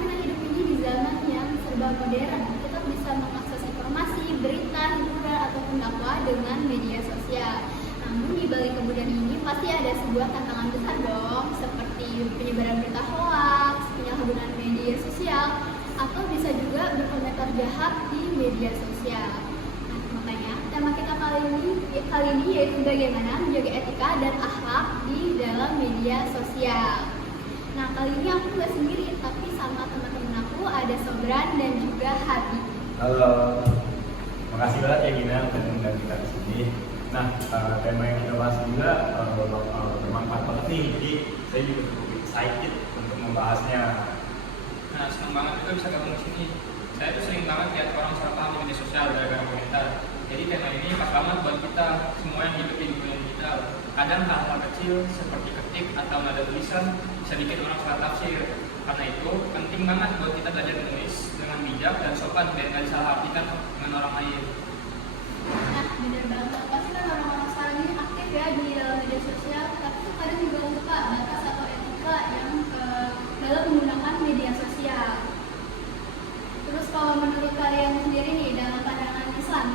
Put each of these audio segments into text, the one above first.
kita hidup ini di zaman yang serba modern. Kita bisa mengakses informasi, berita, hiburan, ataupun dakwah dengan media sosial. Namun di balik kemudahan ini pasti ada sebuah tantangan besar dong, seperti penyebaran berita hoax, penyalahgunaan media sosial, atau bisa juga berkomentar jahat di media sosial. Nah, makanya tema kita kali ini yaitu bagaimana menjaga etika dan akhlak di dalam media sosial. Nah, kali ini aku nggak sendiri, tapi sama teman-teman aku ada Sobran dan juga Hadi. Halo, makasih banget ya Gina udah mengundang kita di sini. Nah, tema yang kita bahas juga bermanfaat banget nih, jadi saya juga cukup excited untuk membahasnya. Nah, senang banget juga bisa gabung di sini. Saya tuh sering banget lihat orang salah paham di media sosial gara-gara komentar. Jadi tema ini pas banget buat kita semua yang hidup di dunia digital. Kadang hal-hal kecil seperti ketik atau nada tulisan bisa bikin orang salah tafsir. Karena itu penting banget buat kita belajar menulis dengan bijak dan sopan biar nggak disalahartikan dengan orang lain. Nah, bener banget. Pasti kan orang-orang sekarang ini aktif ya di dalam media sosial, tapi tuh kadang juga lupa batas atau etika yang dalam menggunakan media sosial. Terus kalau menurut kalian sendiri nih, dalam pandangan Islam,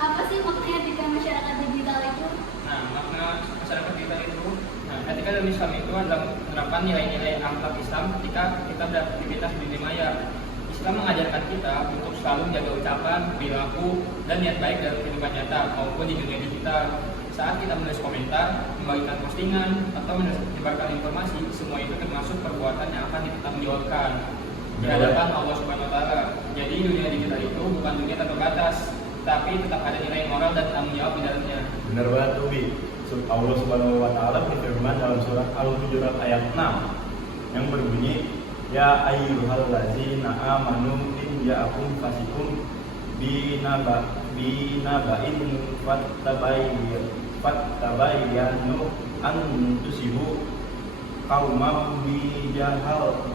apa sih makna etika masyarakat digital itu? Nah, makna masyarakat kita itu, etika dalam Islam itu adalah menerapkan nilai-nilai akhlak Islam ketika kita beraktivitas di dunia maya. Islam mengajarkan kita untuk selalu menjaga ucapan, perilaku, dan niat baik dalam kehidupan nyata maupun di dunia digital. Saat kita menulis komentar, membagikan postingan, atau menyebarkan informasi, semua itu termasuk perbuatan yang akan dipertanggungjawabkan di hadapan Allah Subhanahu Wa Taala. Jadi dunia digital itu bukan dunia tanpa batas, tapi tetap ada nilai moral dan tanggung jawab di dalamnya. Benar banget tuh Bi. Allah Subhanahu Wa Taala berfirman dalam surat Al-Hujurat ayat 6 yang berbunyi, Ya ayyuhallazina amanu in ja'akum fasikum binaba'in fattabayyanu an tusibu qaumam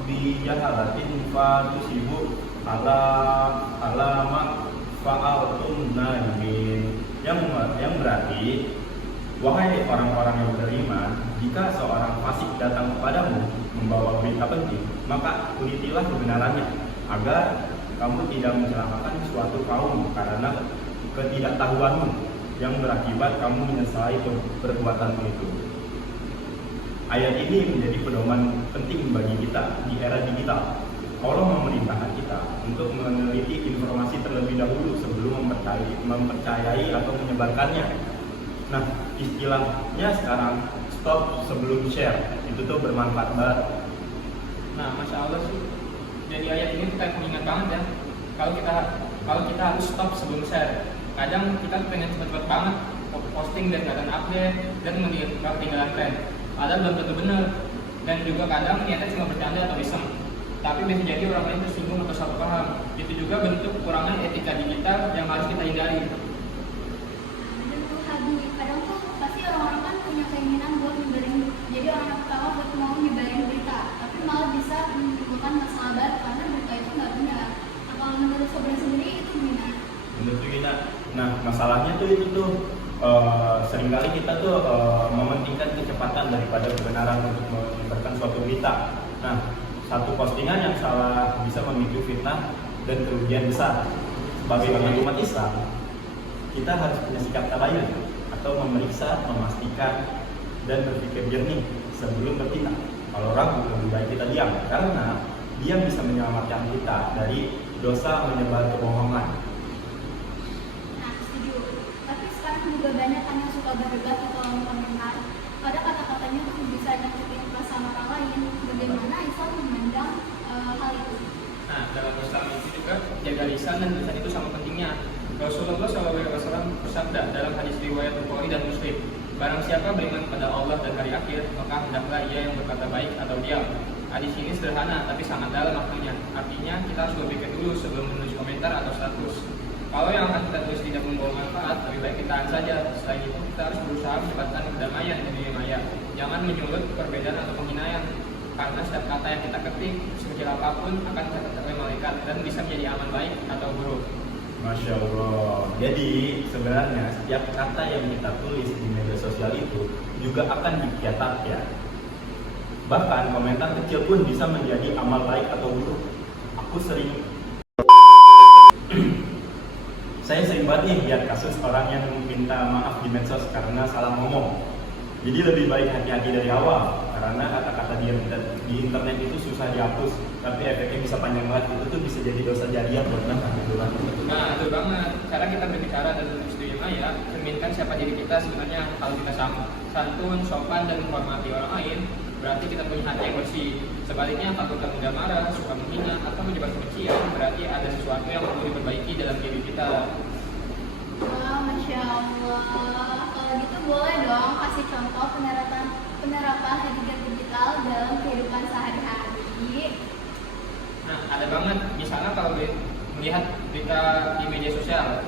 bijahalatin fatusibu alamak fa'altum nadimin. Yang berarti, wahai orang-orang yang beriman, jika seorang fasik datang kepadamu membawa berita penting, maka telitilah kebenarannya, agar kamu tidak mencelakakan suatu kaum karena ketidaktahuanmu yang berakibat kamu menyesali perbuatanmu itu. Ayat ini menjadi pedoman penting bagi kita di era digital. Allah memerintahkan kita untuk meneliti informasi terlebih dahulu sebelum mempercayai atau menyebarkannya. Nah, istilahnya sekarang stop sebelum share, itu tuh bermanfaat banget. Nah, Masya Allah sih, jadi ayat ini kita mengingat banget ya, kalau kita harus stop sebelum share. Kadang kita pengen cepet-cepet banget posting dan kadang update dan ketinggalan tren, padahal belum tentu benar. Dan juga kadang niatnya cuma bercanda atau iseng, tapi bisa jadi orang lain tersinggung atau salah paham. Itu juga bentuk kekurangan etika digital yang harus kita hindari. Kadang tuh pasti orang-orang kan punya keinginan buat nyebarin, jadi orang pertama buat mau nyebarin berita, tapi malah bisa menimbulkan masalah baru karena berita itu nggak benar. Nah, kalau menurut Sobran sendiri itu gimana? Menurut kita, nah masalahnya tuh itu tuh seringkali kita tuh mementingkan kecepatan daripada kebenaran untuk menyebarkan suatu berita. Nah, satu postingan yang salah bisa memicu fitnah dan kerugian besar. Sebagai umat Islam, kita harus punya sikap tabayun atau memeriksa, memastikan, dan berpikir jernih sebelum bertindak. Kalau ragu, lebih baik kita diam, karena dia bisa menyelamatkan kita dari dosa menyebar kebohongan. Nah, setuju. Tapi sekarang juga banyak kan yang suka berdebat di kolom komentar. Pada kata-katanya tuh bisa nyakitin perasaan orang lain. Bagaimana Islam memandang hal itu? Nah, dalam Islam itu juga jaga lisan dan lisan itu sama pentingnya. Rasulullah SAW bersabda dalam hadis riwayat Bukhari dan Muslim, barang siapa beriman kepada Allah dan hari akhir, maka hendaklah ia yang berkata baik atau diam. Hadis ini sederhana tapi sangat dalam maknanya. Artinya kita harus berpikir dulu sebelum menulis komentar atau status. Kalau yang akan kita tulis tidak membawa manfaat, lebih baik kita tahan saja. Selain itu, kita harus berusaha menyebarkan kedamaian di dunia maya. Jangan menyulut perbedaan atau penghinaan, karena setiap kata yang kita ketik, sekecil apapun akan dicatat oleh malaikat dan bisa menjadi amal baik atau buruk. Masya Allah. Jadi sebenarnya setiap kata yang kita tulis di media sosial itu juga akan dicatat ya. Bahkan komentar kecil pun bisa menjadi amal baik atau buruk. Saya sering banget nih lihat kasus orang yang minta maaf di medsos karena salah ngomong. Jadi lebih baik hati-hati dari awal, karena kata-kata di internet itu susah dihapus, tapi efeknya bisa panjang banget. Itu tuh bisa jadi dosa jariah buat kita. Nah, betul banget. Cara kita berbicara dan menulis dunia maya cerminkan siapa diri kita sebenarnya. Kalau kita santun, sopan, dan menghormati orang lain, berarti kita punya hati yang bersih. Sebaliknya, kalau kita mudah marah, suka menghina, atau menyebar kebencian, berarti ada sesuatu yang perlu diperbaiki dalam diri kita. Wah, Masya Allah. Kalau gitu boleh dong kasih contoh penerapan etika digital dalam kehidupan sehari-hari. Nah, ada banget. Misalnya kalau melihat berita di media sosial,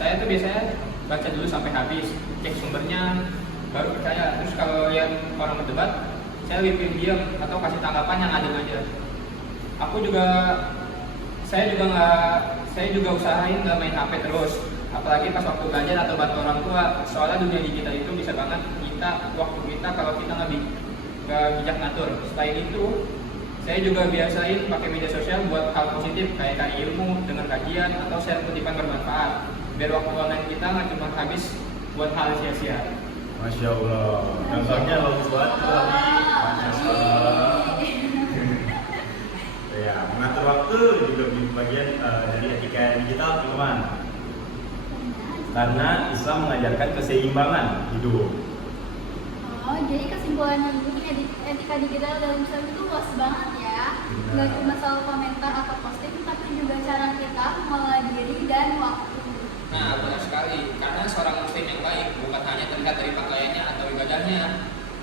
saya tuh biasanya baca dulu sampai habis, cek sumbernya, baru percaya. Terus kalau lihat orang berdebat, saya lebih diam atau kasih tanggapan yang adil aja. Saya juga usahain nggak main HP terus, apalagi pas waktu belajar atau bantu orang tua. Soalnya dunia digital itu bisa banget waktu kita kalau kita nggak bijak ngatur. Selain itu, saya juga biasain pakai media sosial buat hal positif kayak cari ilmu, dengar kajian, atau share kutipan bermanfaat. Biar waktu online kita nggak cuma habis buat hal sia-sia. Masya Allah. Contohnya bagus banget tuh tadi. Masya Allah. Ya, mengatur waktu juga bagian dari etika digital, teman. Karena Islam mengajarkan keseimbangan hidup. Oh, jadi kesimpulannya ini etika digital dalam Islam itu luas banget ya. Nggak cuma soal komentar atau posting, tapi juga cara kita mengelola diri dan waktu. Nah, benar sekali. Karena seorang muslim yang baik bukan hanya terlihat dari pakaiannya atau ibadahnya,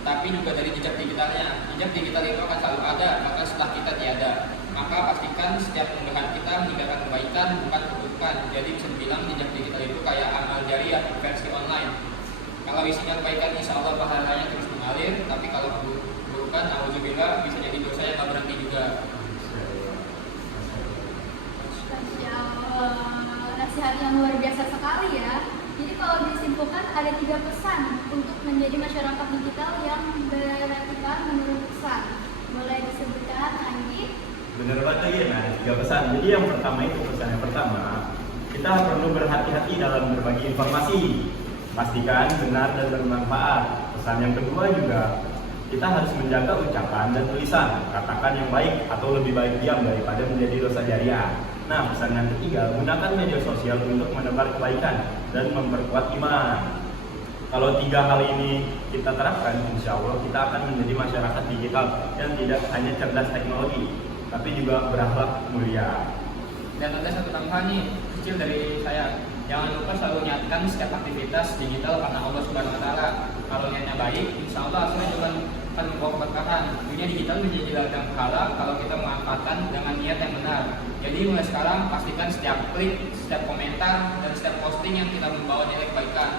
tapi juga dari jejak digitalnya. Jejak digital itu akan selalu ada, maka setelah kita tiada. Maka pastikan setiap unggahan kita meninggalkan kebaikan, bukan keburukan. Jadi bisa dibilang jejak digital itu kayak amal jariah versi online. Kalau isinya kebaikan, insya Allah pahalanya terus mengalir. Tapi kalau keburukan, alhamdulillah bisa jadi dosa yang tak berhenti juga. Masya Allah. Nasihat yang luar biasa sekali ya. Jadi kalau disimpulkan ada 3 pesan untuk menjadi masyarakat digital yang beretika menurut pesan. Boleh disebutkan, Anggi? Bener banget ya, nah 3 pesan. Jadi yang pertama itu pesan yang pertama, kita perlu berhati-hati dalam berbagi informasi. Pastikan benar dan bermanfaat. Pesan yang kedua juga, kita harus menjaga ucapan dan tulisan. Katakan yang baik atau lebih baik diam daripada menjadi dosa jariah. Nah, pesan yang ketiga, gunakan media sosial untuk menebar kebaikan dan memperkuat iman. Kalau 3 hal ini kita terapkan, insya Allah kita akan menjadi masyarakat digital yang tidak hanya cerdas teknologi, tapi juga berakhlak mulia. Dan ada satu tambahan nih, kecil dari saya. Jangan lupa selalu niatkan setiap aktivitas digital karena Allah Subhanahu wa Ta'ala. Kalau niatnya baik, insya Allah hasilnya juga akan membawa keberkahan. Dunia digital menjadi ladang pahala kalau kita memanfaatkan dengan niat yang benar. Jadi mulai sekarang pastikan setiap klik, setiap komentar, dan setiap posting yang kita membawa nilai kebaikan.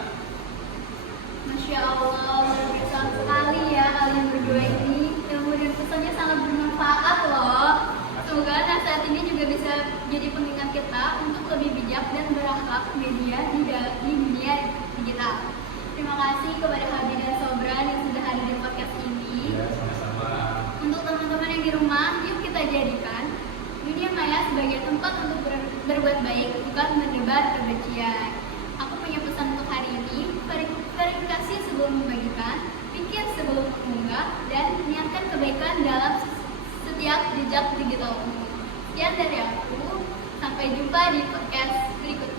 Masya Allah, luar biasa sekali ya kalian berdua ini. Ilmu dan pesannya sangat bermanfaat loh. Semoga nasihat ini juga bisa jadi pengingat kita untuk lebih bijak dan berakhlak media di dunia digital. Terima kasih kepada Habib dan Sobran yang sudah hadir di podcast ini. Ya, sama-sama. Untuk teman-teman yang di rumah, yuk kita jadikan dunia maya sebagai tempat untuk berbuat baik, bukan menebar kebencian. Aku punya pesan untuk hari ini, verifikasi sebelum membagikan, pikir sebelum mengunggah, dan niatkan kebaikan dalam setiap jejak digital. Sekian dari aku, sampai jumpa di podcast berikutnya.